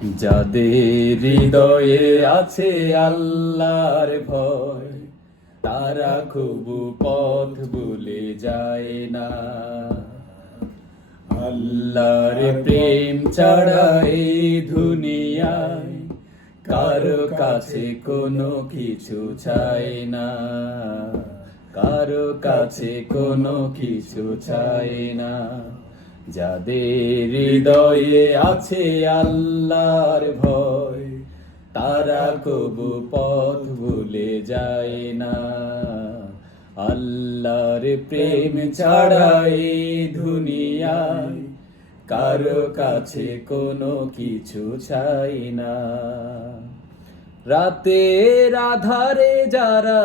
যাদের হৃদয়ে আছে আল্লাহর ভয়, তারা খুব পথ ভুলে যায় না। আল্লাহর প্রেম ছাড়া এই দুনিয়ায় কারো কাছে কোনো কিছু চাই না, কারো কাছে কোনো কিছু চাই না। যাদের হৃদয়ে আছে আল্লাহর ভয়, তারা কবু পথ ভুলে যায় না। আল্লাহর প্রেম ছাড়া এই দুনিয়ায় কারো কাছে কোনো কিছু চাই না। রাতের আধারে যারা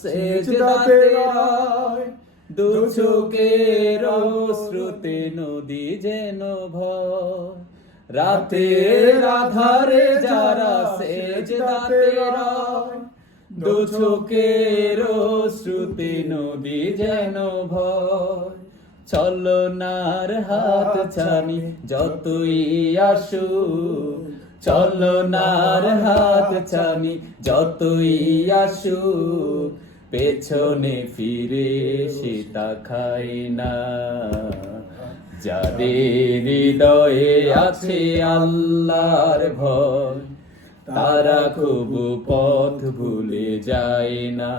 সেজদাতে রয়, দু চোখের অশ্রুতে নদী যেন ভয়। রাতের আধারে যারা সেজদাতে রয়, দু চোখের অশ্রুতে নদী যেন ভয়। চলনার হাত ছানি যতই আসুক, চলনার হাত ছানি যতই আসুক, পেছনে ফিরে সে তাকাই না। যাদের হৃদয়ে আছে আল্লাহর ভয়, তারা খুব পথ ভুলে যায় না।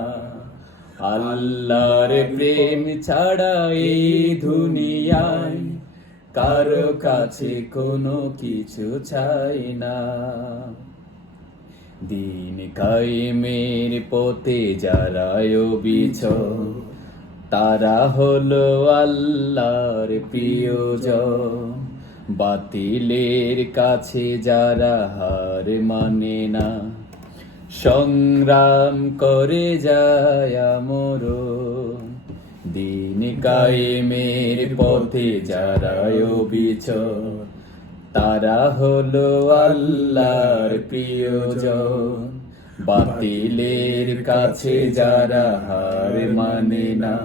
আল্লাহর প্রেম ছাড়া এই দুনিয়ায় কারো কাছে কোনো কিছু চাই না। দিন কায়েমের পথে যারা অবিচল, তারা হলো আল্লাহর প্রিয়জন। বাতিলের কাছে যারা হার মানে না, সংগ্রাম করে যায় মরণ। দিন কায়েমের পথে যারা অবিচল, তারা হলো আল্লাহর প্রিয়জন। বাতিলের কাছে যারা হার মানে না,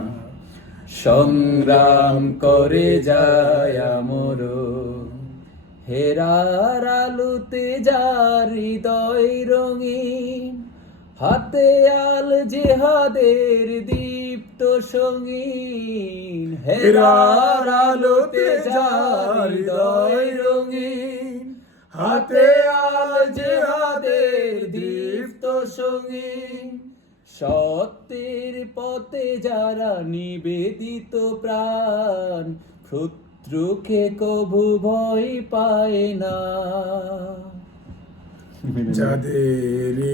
সংগ্রাম করে যায় মরণ। হেরার আলোতে যার হৃদয় রঙিন, হাতে আল জেহাদের দীপ্ত সঙ্গীন। হেরার আলোতে যার হৃদয় রঙিন, হাতে আল জেহাদের দীপ্ত সঙ্গীন। সত্যের পথে যারা নিবেদিত প্রাণ, শত্রুকে কভু ভয় পায় না। যাদের